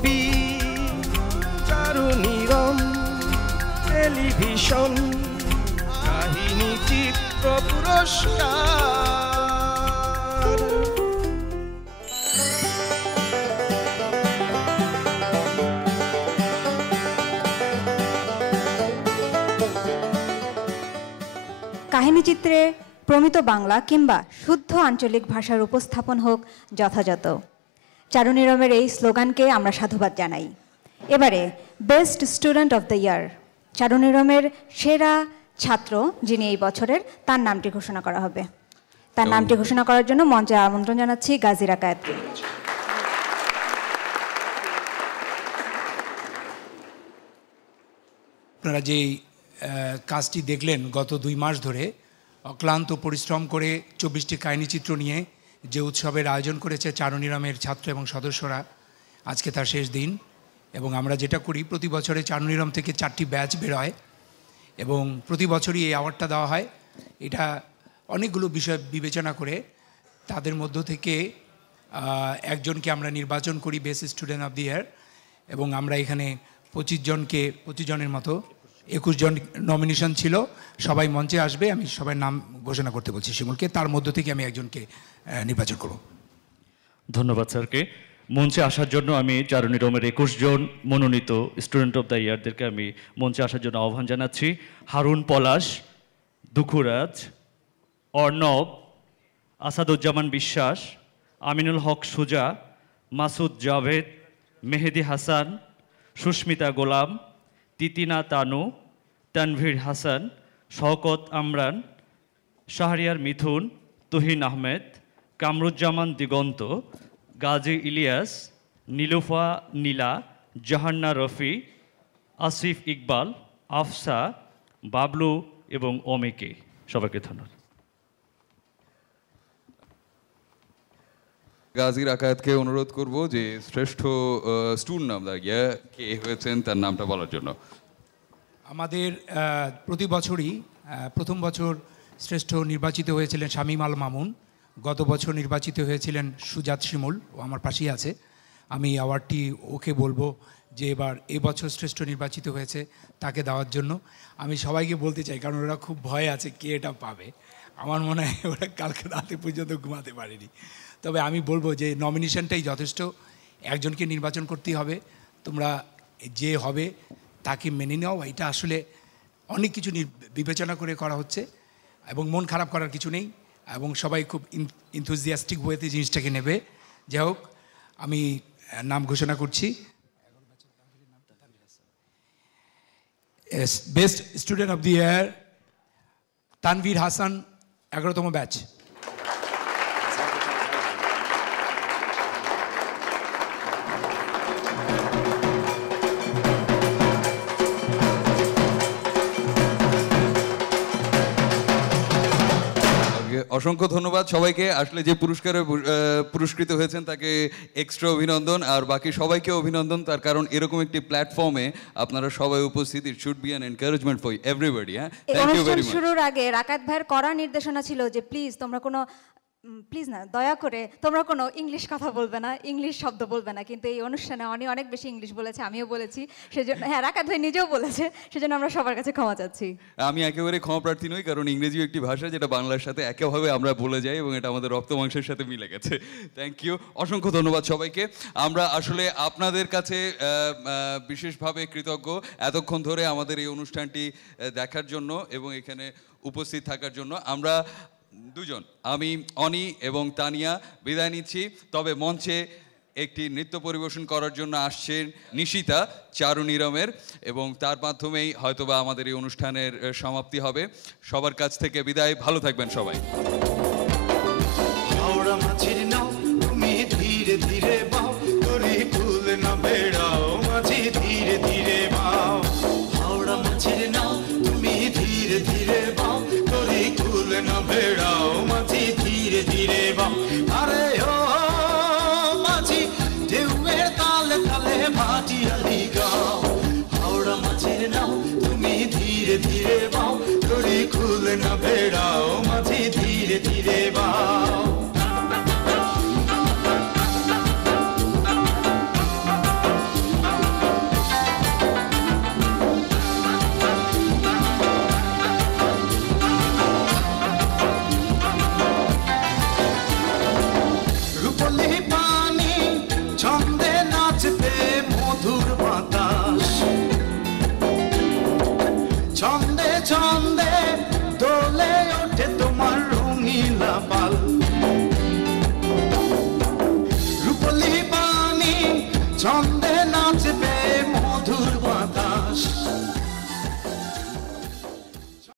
ছবি চারুনিরম টেলিভিশন কাহিনী চিত্র পুরস্কার। কাহিনীচিত্রে প্রমিত বাংলা কিংবা শুদ্ধ আঞ্চলিক ভাষার উপস্থাপন হোক যথাযথ। চারুনিরমের এই স্লোগানকে আমরা সাধুবাদ জানাই। এবারে best student of the year, চারুনিরমের সেরা ছাত্র যিনি এই বছরের, তার নামটি ঘোষণা করা হবে। তার নামটি ঘোষণা করার জন্য মঞ্চে আমন্ত্রণ জানাচ্ছি গাজী রাকায়েতকে। আপনারা যে কাজটি দেখলেন গত 2 মাস ধরে অক্লান্ত পরিশ্রম করে 24টি কাহিনীচিত্র নিয়ে যে উৎসবের আয়োজন করেছে চারুনিরমের ছাত্র এবং সদস্যরা, আজকে তার শেষ দিন। এবং আমরা যেটা করি, প্রতি বছরে চারুনিরম থেকে 4টি ব্যাচ বেরোয় এবং প্রতি বছরই এই অ্যাওয়ার্ডটা দেওয়া হয়। এটা অনেকগুলো বিষয় বিবেচনা করে তাদের মধ্য থেকে একজনকে আমরা নির্বাচন করি বেস্ট স্টুডেন্ট অফ দ্য ইয়ার। এবং আমরা এখানে 25 জনের মতো 21 জন নমিনেশন ছিল। সবাই মঞ্চে আসবে, আমি সবাই নাম ঘোষণা করতে বলছি শিমুলকে, তার মধ্য থেকে আমি একজনকে নির্বাচন করব। ধন্যবাদ স্যারকে। মঞ্চে আসার জন্য আমি চারুনিরমের 21 জন মনোনীত স্টুডেন্ট অফ দ্য ইয়ারদেরকে আমি মঞ্চে আসার জন্য আহ্বান জানাচ্ছি। হারুন পলাশ, দুখুরাজ, অর্ণব, আসাদুজ্জামান বিশ্বাস, আমিনুল হক সুজা, মাসুদ জাভেদ, মেহেদি হাসান, সুস্মিতা গোলাম, তিতিনা তানু, তানভীর হাসান, শওকত আমরান, শাহরিয়ার মিথুন, তুহিন আহমেদ, কামরুজ্জামান দিগন্ত, গাজী ইলিয়াস, নীলুফা নীলা, জাহান্না রফি, আসিফ ইকবাল, আফসা, বাবলু এবং অমিকে। সবাইকে ধন্যবাদ। গাজী রাকায়েতকে অনুরোধ করব যে শ্রেষ্ঠ স্টুডেন্ট অফ দ্য ইয়ার কে হয়েছেন তার নামটা বলার জন্য। আমাদের প্রতি বছরই প্রথম বছর শ্রেষ্ঠ নির্বাচিত হয়েছিলেন শামীম আল মামুন, গত বছর নির্বাচিত হয়েছিলেন সুজাত শিমুল, ও আমার পাশেই আছে। আমি অ্যাওয়ার্ডটি ওকে বলবো যে এবছর শ্রেষ্ঠ নির্বাচিত হয়েছে তাকে দেওয়ার জন্য। আমি সবাইকে বলতে চাই, কারণ ওরা খুব ভয় আছে কে এটা পাবে। আমার মনে হয় ওরা কালকে রাতে পর্যন্ত ঘুমাতে পারেনি। তবে আমি বলবো যে নমিনেশনটাই যথেষ্ট, একজনকে নির্বাচন করতেই হবে। তোমরা যে হবে তাকে মেনে নাও, এটা আসলে অনেক কিছু বিবেচনা করে করা হচ্ছে এবং মন খারাপ করার কিছু নেই এবং সবাই খুব ইনথুজিয়াস্টিক ওয়েতে জিনিসটাকে নেবে। যাই হোক, আমি নাম ঘোষণা করছি। Best student of the year Tanvir Hasan, 11তম ব্যাচ। অসংখ্য ধন্যবাদ সবাইকে। আসলে যে পুরস্কারে পুরস্কৃত হয়েছেন তাকে এক্সট্রা অভিনন্দন, আর বাকি সবাইকে অভিনন্দন, তার কারণ এরকম একটি প্ল্যাটফর্মে আপনারা সবাই উপস্থিত, it should be an encouragement for everybody. হ্যাঁ, থ্যাংক ইউ ভেরি মাচ। শুরুর আগে রাকাত ভাইয়ের কড়া নির্দেশনা ছিল যে প্লিজ না, দয়া করে তোমরা কোনো ইংলিশ কথা বলবে না, ইংলিশ শব্দ বলবে না। কিন্তু এই অনুষ্ঠানে অনেক বেশি ইংলিশ বলেছে, আমিও বলেছি, সেজন্য, হ্যাঁ রাকাত ভাই নিজেও বলেছে, সেজন্য আমরা সবার কাছে ক্ষমা চাচ্ছি। আমি একেবারে ক্ষমা প্রার্থী নই, কারণ ইংরেজিও একটি ভাষা যেটা বাংলার সাথে একইভাবে আমরা বলে যাই এবং এটা আমাদের রক্ত মাংসের সাথে মিলে গেছে। থ্যাংক ইউ, অসংখ্য ধন্যবাদ সবাইকে। আমরা আসলে আপনাদের কাছে বিশেষভাবে কৃতজ্ঞ এতক্ষণ ধরে আমাদের এই অনুষ্ঠানটি দেখার জন্য এবং এখানে উপস্থিত থাকার জন্য। আমরা দুজন, আমি অনি এবং তানিয়া, বিদায় নিচ্ছি। তবে মঞ্চে একটি নৃত্য পরিবেশন করার জন্য আসছেন নিশিতা চারুনিরমের, এবং তার মাধ্যমেই হয়তোবা আমাদের এই অনুষ্ঠানের সমাপ্তি হবে। সবার কাছ থেকে বিদায়, ভালো থাকবেন সবাই।